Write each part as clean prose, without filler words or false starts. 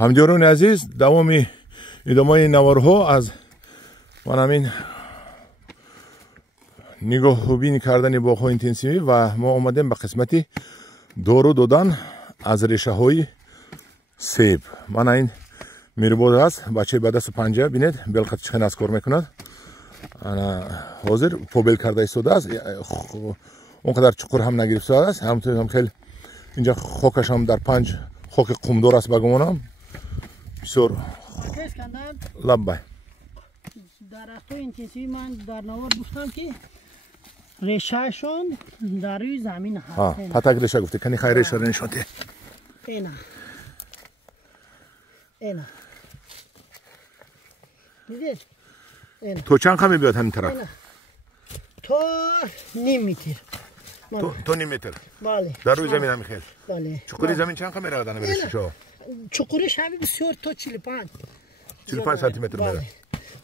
ҳамдиёрони азиз, давоми идомаи наварҳо аз манамин нигоҳубинӣ кардани боғҳои интенсивӣ ва мо омадем ба қисмати дору додан аз решаҳои себ. Мана ин мирбоз аст, бачаи ба дасту панҷа бинед, белқати чӣ хел аз кор мекунад. ҳозир побел карда истодааст, он қадар чуқур ҳам нагирифтааст, ҳамтун ҳам хел инҷа хокаш ҳам дар 5 хоки қумдор аст ба гумонам. бисёр лаббай. дарахтои интенсиви ман дар навор гуфтам ки решаашон дар рӯи замин ҳаст. патак реша гуфте, кани хай решаро нишон де. Ена. Дидед? То чанд қа мебиёд ҳамин тараф? То ним метр. То ним метр? Бале. Дар рӯи замин ҳамин хел? Бале. Чуқури замин чанд қа меравад ана решашо? Чуқуриш ҳами бисёр то 45. 45 сантиметр меравад.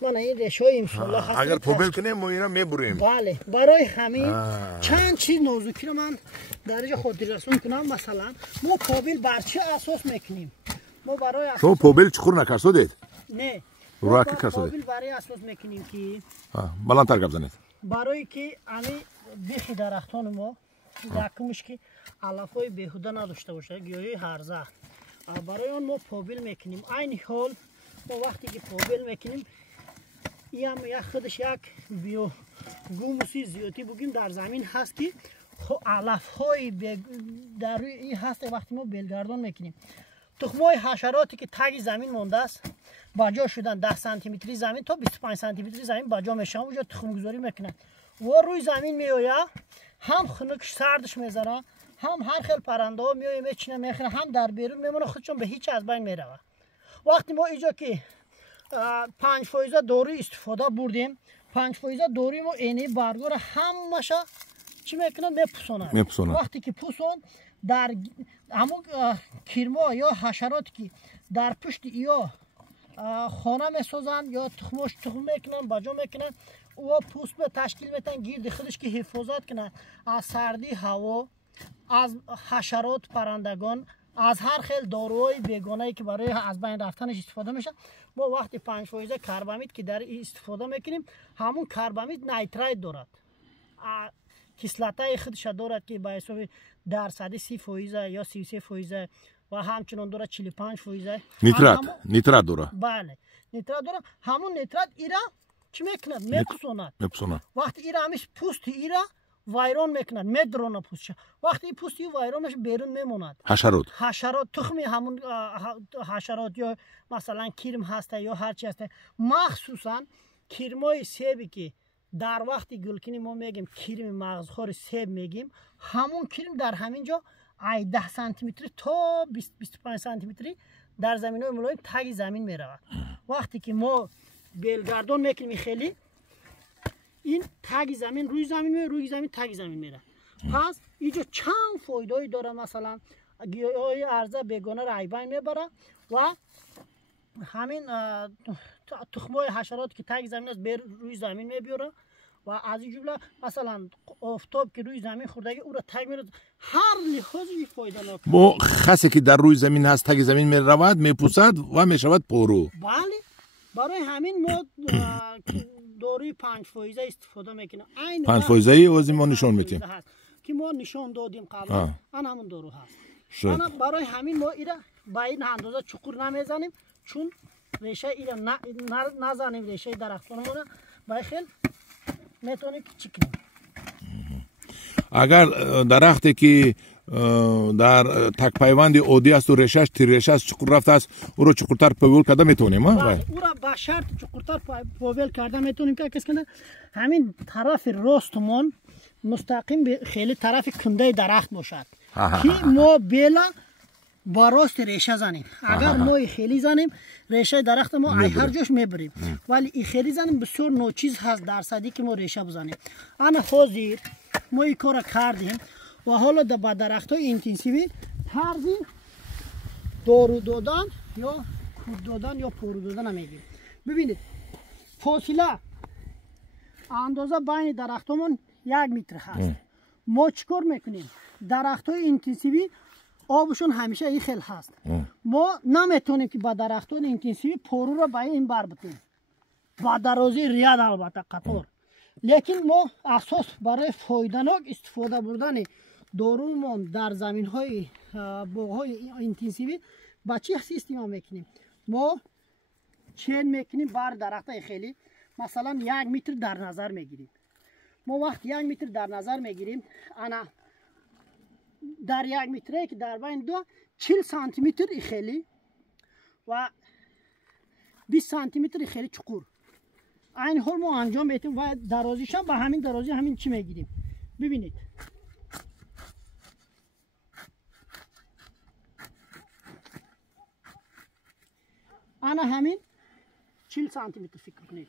Мана ин решаҳои иншоаллоҳ ҳаст. Агар побел кунем мо ина мебурем. Бале. Барои ҳамин чанд чиз нозукиро ман дар инҷа хотиррасон кунам. Масалан, мо побел бар чӣ асос мекунем? Мо барои шумо побел чуқур накарсодед? Не. Роҳаки карсодед? Побел барои асос мекунем ки баландтар гап занед. барои ки ами бихи дарахтони мо якумш ки алафҳои беҳуда надошта бошад, гиёҳи ҳарза. Барои он мо побел мекунем. Айни ҳол мо вақте ки побел мекунем, ям як худаш як биогумуси зиёдӣ бугим дар замин ҳаст ки алафҳои дар рӯи ин ҳаст. Вақте мо белгардон мекунем, тухмои ҳашароте ки таги замин мондааст ба ҷо шудан 10 сантиметри замин то 25 сантиметри замин ба ҷо мешаванд, оҷо тухмгузорӣ мекунанд. ва рӯи замин меояд, ҳам хунукш сардш мезанад, ҳам ҳар хел паррандаҳо меояд мечинад мехӯрад, ҳам дар берун мемонад, худшон ба ҳеҷ аз байн меравад. вақте мо инҷо ки 5% дорӯ истифода бурдем, 5% дорӯи мо эни баргора ҳамаша чӣ мекунад? Мепӯсонад. вақте ки пӯсон дар ҳамон кирмо ё ҳашароте ки дар пушти ё хона месозанд ё тухмош тухм мекунанд, ба ҷо мекунанд, ва пӯст ташкил метаванд гирди худаш ки ҳифозат кунад аз сарди ҳаво, аз ҳашарот, паррандагон, аз ҳар хел дорӯҳои бегонае ки барои аз байн рафтанаш истифода мешавад. мо вақти 5% карбамид ки дар истифода мекунем, ҳамун карбамид найтрат дорад, кислотаи худша дорад ки ба ҳисоби дарсади 30% ё 33% ва ҳамчунон дорад 45%. нитрат дорад. Бале, нитрат дорад. ҳамун нитрат ира чӣ мекунад? Мепӯсонад. вақти ира ҳамиш пӯсти ира вайрон мекунад, медрона пӯстша. вақти ин пӯсти вайрон мешавад, берун мемонад ҳашарот, тухми ҳамун ҳашарот ё масалан кирм ҳаста ё ҳар чи ҳаста. махсусан кирмои себе ки дар вақти гулкунӣ мо мегим кирми мағзхори себ мегим, ҳамун кирм дар ҳамин ҷо ай 10 сантиметри то 25 сантиметри дар заминҳои мулоим таги замин меравад. вақте ки мо белгардон мекунем хеле, ин таги замин рӯи замин меравад, рӯи замин таги замин меравад. пас инҷо чанд фоидаҳое дорад. масалан гиёҳи арза бегонаро аз байн мебарад ва ҳамин тухмои ҳашароте ки таги замин аст рӯи замин мебиёрад ва аз ин ҷумла масалан офтоб ки рӯи замин хӯрдаги ӯро таг меравад. ҳар лиҳози фоиданок. мо хасе ки дар рӯи замин ҳаст таги замин меравад, мепӯсад ва мешавад пору. бале, барои ҳамин мо дорӯи 5% истифода мекунем. 5% ози мо нишон метем ки мо нишон додим қаблан, ана ҳамун дору ҳаст. ана барои ҳамин мо ира ба ин андоза чуқур намезанем, чун реша ира назанем решаи дарахтонамона ба хел метавонем чӣ кунем. агар дарахте ки дар такпайванди оддӣ асту решаш тиррешаст чуқур рафтааст, ӯро чуқуртар побел карда метавонем? ӯро ба шарти чуқуртар побел карда метавонем ки ҳамин тарафи ростмон мустақим хеле тарафи кундаи дарахт бошад ки мо бела ба рости реша занем. агар мо хелӣ занем, решаи дарахта мо ай ҳар ҷош мебарем, вале и хелӣ занем бисёр ночиз ҳаст дарсади ки мо реша бизанем. ана ҳозир мо ин кора кардем ва ҳоло ба дарахтҳои интенсивӣ тарзи дору додан ё кӯд додан ё пору додан мегирем. бибинед, фосила андоза байни дарахтҳомон 1 метр ҳаст. мо чӣ кор мекунем? дарахтҳои интенсивӣ آبشون همیشه این خیلی هست. ما نمیتونیم که با درختان اینتنسیوی پرو را به این بر بتیم. با درازی ریاد البته قطار. لیکن ما اساس برای فایده‌ناک استفاده بردن دارومان در زمین‌های باغ‌های اینتنسیوی با چه سیستم میکنیم؟ ما چین میکنیم بر درختای خیلی مثلا 1 متر در نظر میگیریم. ما وقت 1 متر در نظر میگیریم انا در 1 متره که در بین دو 40 سانتی متر خیلی و 20 سانتی متر خیلی چقور این حال ما انجام میدیم و درازیش هم به همین درازی همین چی میگیریم. ببینید انا همین 40 سانتی متر فکر کنید.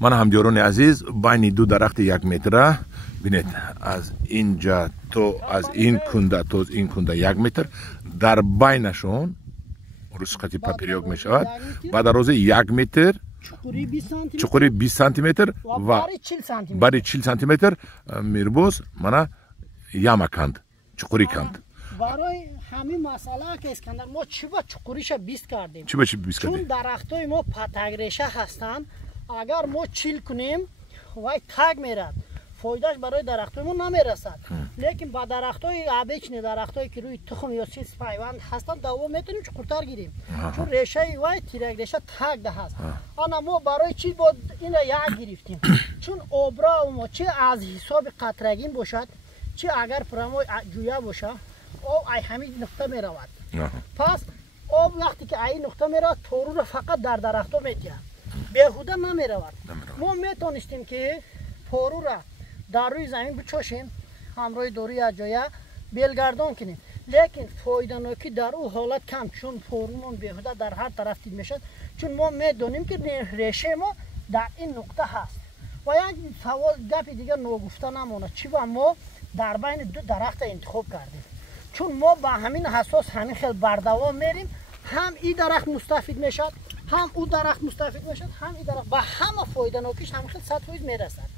من همجوران عزیز بین دو درخت 1 متره بینید از اینجا تو از این کنده تا این کنده 1 متر در بینشون رسقت پاپریوک می شود. بعد روز 1 متر چقوری 20 سانتی متر و برای 40 سانتی متر میربوز منا یاما کند چقوری کند. برای همین مسئله که اسکندر ما چی با چقوریش 20 کردیم؟ چی با چی 20 کردیم؟ چون درختای ما پتگریشه هستند. اگر ما چیل کنیم وای تگ میرد فایدهش برای درختای ما نمیرسد. لیکن با درختای آبیچنی درختایی که روی تخم یا چیز پیوند هستند دوام میتونیم چقورتر گیریم چون ریشه وای تیرک ریشه تگ ده هست. انا ما برای چی با این یک گرفتیم چون آبرا ما چه از حساب قطرگین باشد چه اگر پرمای جویا باشه او ای همین نقطه میرود. پس آب وقتی که این نقطه میرود تورو را فقط در درختو میتیه بیهوده نمیرود. ما میتونستیم که پارو را در روی زمین بچوشیم همراه دوری اجایه بیلگردان کنیم لیکن فایده‌ناکی در او حالت کم چون پارومون بیهوده در هر طرف دید میشد چون ما میدونیم که ریشه ما در این نقطه هست. و یک سوال گپی دیگه نگفته نمونه چی با ما در بین دو درخت انتخاب کردیم چون ما با همین حساس همین خیلی بردوام میریم هم این درخت مستفید میشد هم او درخت مستفید میشد هم این درخت با همه فایده ناکیش هم خیلی 100% میرسد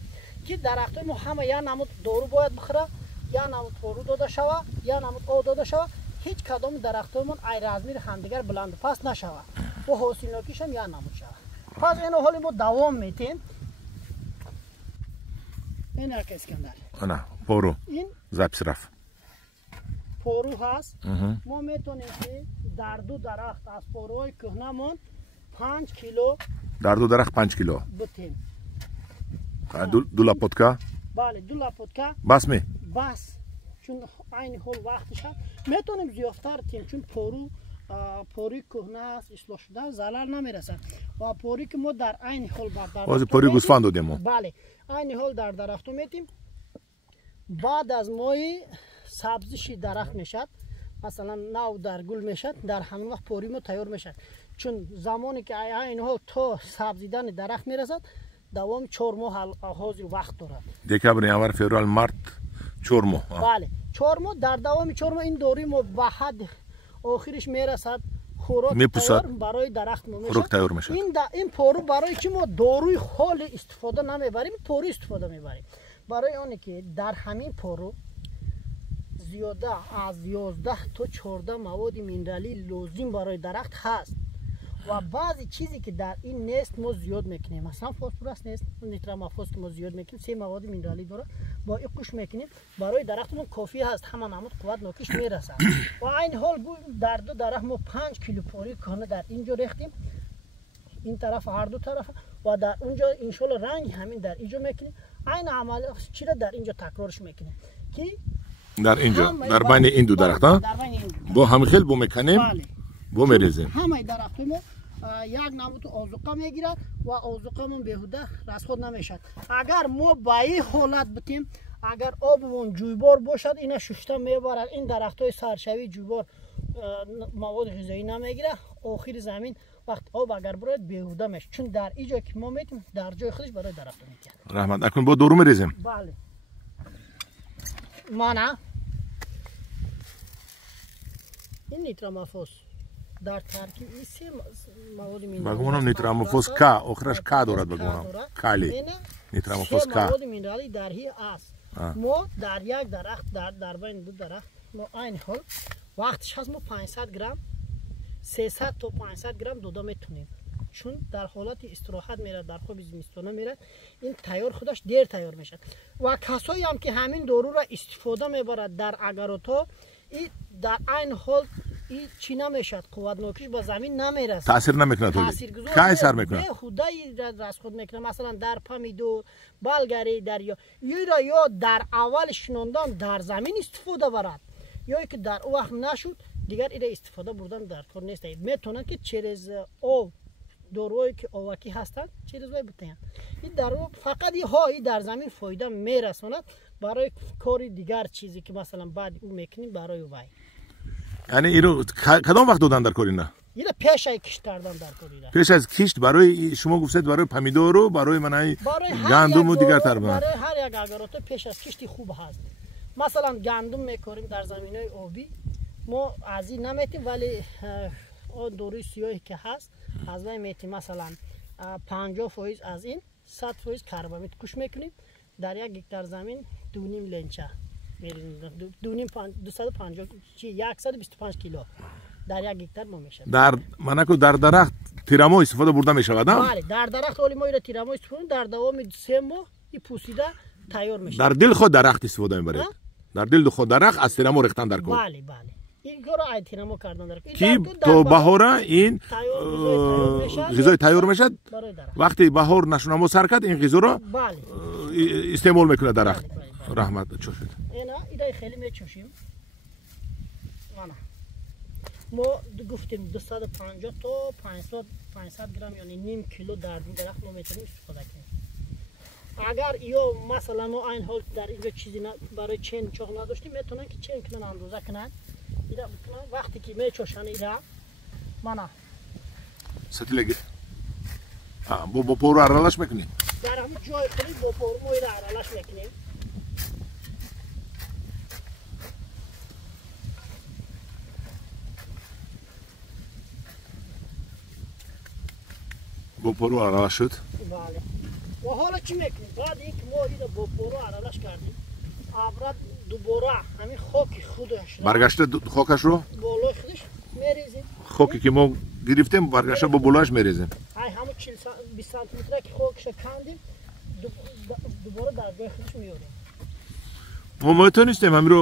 که درخت ما همه یا نمود دارو باید بخوره یا نمود پارو داده شوه یا نمود آب داده شوه هیچ کدام درختمون ای رزمیر همدیگر بلند پست نشوه و حاصل ناکیش هم یا نمود شوه. پس اینو حالی ما دوام میتیم. این که اسکندر انا پارو این زبس رفت پارو هست. ما میتونیم که در دو درخت از پاروهای کهنمون 5 کیلو در دو درخت 5 کیلو بتیم. دو لاپوتکا بله 2 لاپوتکا بس می بس چون این حال وقتش هست میتونیم زیادتر تیم چون پاروی کهنه است اصلاح شده زلال نمیرسد و پاروی که ما در این حال بر پاروی گوسفند دادیم. بله این حال در درختو میتیم بعد از مای سبزیش درخت میشد مثلا نو در گل میشد در همین وقت پاری ما تیار میشد چون زمانی که این حال تا سبزیدن درخت میرسد دوام 4 ماه حاضر وقت دارد. دکبر یانور فوریه مارت 4 ماه. بله 4 ماه در دوام 4 ماه این دوری ما به حد آخرش میرسد خوراک تیار برای درخت میشه. این پارو برای چی ما داروی خال استفاده نمیبریم پارو استفاده میبریم برای اونی که در همین پارو زیاده از 11 تا 14 مواد مینرالی لازم برای درخت هست و بعضی چیزی که در این نیست ما زیاد میکنیم مثلا فسفرس نیست نیترامافوس که ما زیاد میکنیم 3 مواد مینرالی داره با این قوش میکنیم برای درختمون کافی هست همه نمود قوت ناکش میرسه و این حال در دو درخت ما 5 کیلو پاری کانه در اینجا ریختیم این طرف هر دو طرف و در اونجا انشالله رنگ همین در اینجا میکنیم این عمل چی را در اینجا تکرارش میکنیم که در اینجا در بین این دو درخت با هم خیل بو میکنیم بو میریزیم همه درخت ما یک نمود آذوقه میگیرد و آذوقه من بیهوده رس خود نمیشد. اگر ما با این حالت بتیم اگر آبمون جویبار باشد اینا ششته میبرد این درخت های سرشوی جویبار مواد غذایی نمیگیره آخر زمین وقت آب اگر برد بیهوده میشه چون در اینجا که ما میتیم در جای خودش برای درخت میکنه. رحمت اکنون با دارو میریزیم. بله ما نه این نیترامافوس дар таркиб ин се маводи минералӣ ба гумонам нитрамофос К охираш К дорад ба гумонам кали нитрамофос К маводи минералӣ дар ҳи аст мо дар як дарахт дар байни ду дарахт мо айни ҳол вақтиш ҳаст мо 500 грамм 300 то 500 грамм дода метунем чун дар ҳолати истироҳат мерад дар хоби зимистона мерад ин тайёр худаш дер тайёр мешавад ва касое ҳам ки ҳамин доруро истифода мебарад дар агаротҳо и дар айни ҳол и чӣ намешавад қувватнокиш ба замин намерасад таъсир намекунад кай сар мекунад беҳудаи расход мекунад масалан дар помидор балгари дар ё дар аввали шинондан дар замин истифода барад ё ки дар он вақт нашуд дигар иро истифода бурдан дар кор нест метавонанд ки через об доруҳое ки овакӣ ҳастанд через вай бутаянд ин дар фақат ҳои дар замин фоида мерасонад барои кори дигар чизе ки масалан баъди ӯ мекунем барои вай яъне иро кадом вақт додан дар кори на иро пеш аз кишт кардан дар кори пеш аз кишт барои шумо гуфтед барои помидору барои манаи гандуму дигар тар барои ҳар як агарото пеш аз кишти хуб ҳаст масалан гандум мекорем дар заминои обӣ мо аз ин наметем вале он доруи сиёҳе ки ҳаст аз вай метем масалан 50% аз ин 100% карбамид куш мекунем дар 1 гектар замин 2.5 ленча мерезем 125 кило дар 1 гектар мо мешавад дар манаку дар дарахт тирамо истифода бурда мешавад бале дар дарахт оли мо иро тирамо истифода дар давоми 3 моҳ и пусида тайёр мешавад дар дил ход дарахт истифода мебаред дар дил ход дарахт аз тирамо рехтан дар кор бале бале ин кора ай тирамо кардан дар кор ки то баҳора ин ғизои тайёр мешад вақти баҳор нашунамо сар кард ин ғизоро истеъмол мекунад дарахт раҳмат чошед ина идаи хеле мечошим ана мо гуфтем 250 то 500 грамм яъне ним кило дар дарахт мо метавонем истифода кунем агар ё масалан мо айн ҳол дар инҷо чизи барои чен чоғ надоштем метавонанд ки чен кунан андоза кунанд ида бутунан вақте ки мечошанд ида мана сатилеги бо пору аралаш мекунем дар ҳамин ҷои худи бо пору мо ида аралаш мекунем бо пору аралаш шуд бале ва ҳоло чӣ мекунем баъди ин ки мо ида бо пору аралаш кардем абрад дубора ҳамин хоки худаш баргашта хокашро болои худаш мерезем хоке ки мо гирифтем баргашта бо болояш мерезем ай ҳамон 20 сантиметра ки хокаша кандем дубора дар ҷои худаш меёрем мо метавонистем ҳамиро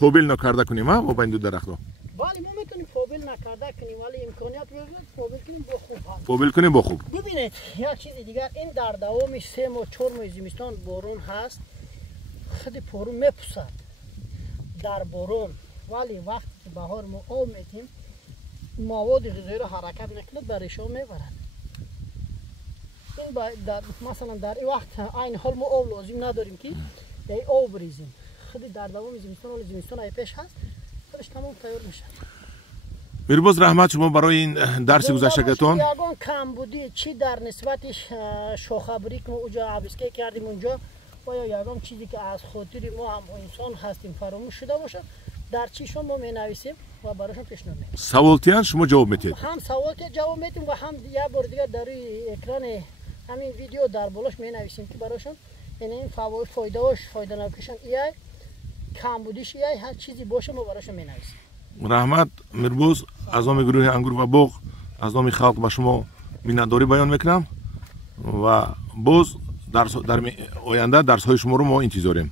побел накарда кунем мо ба ин ду дарахтҳо бале мо метавонем побел накарда кунем вале имконият меёбад побел кунем бо хуб ҳаст побел кунем бо хуб бибинед як чизи дигар ин дар давоми 3 моҳ 4 моҳи зимистон борон ҳаст худи пору мепусад дар борон вале вақте ки баҳор мо об метем маводи ғизоиро ҳаракат мекунад ба решаҳо мебарад ин масалан дар ин вақт айни ҳол мо об лозим надорем ки об резем худи дар давоми зимистон оли зимистон ай пеш ҳаст худаш тамом тайёр мешавад мирбоз раҳмат шумо барои ин дарси гузаштагатон ягон камбудӣ чӣ дар нисбати шохабурӣ ки мо уҷо абискӣ кардем унҷо оё ягон чизе ки аз хотири мо ҳам инсон ҳастем фаромӯш шуда бошад дар чишон мо менависем ва барошон пешниҳод мекунем саволтиян шумо ҷавоб метиҳед ҳам саволтия ҷавоб метиҳем ва ҳам як бори дигар дар рӯи экрани ҳамин видео дар болош менависем ки барошон яъне ин фоидаош фоиданокишон ияй камбудиш ияй ҳар чизи боша мо барошон менависем раҳмат мирбоз аз номи гурӯҳи ангур ва боғ аз номи халқ ба шумо миннатдорӣ баён мекунам ва боз дар оянда дарсҳои шуморо мо интизорем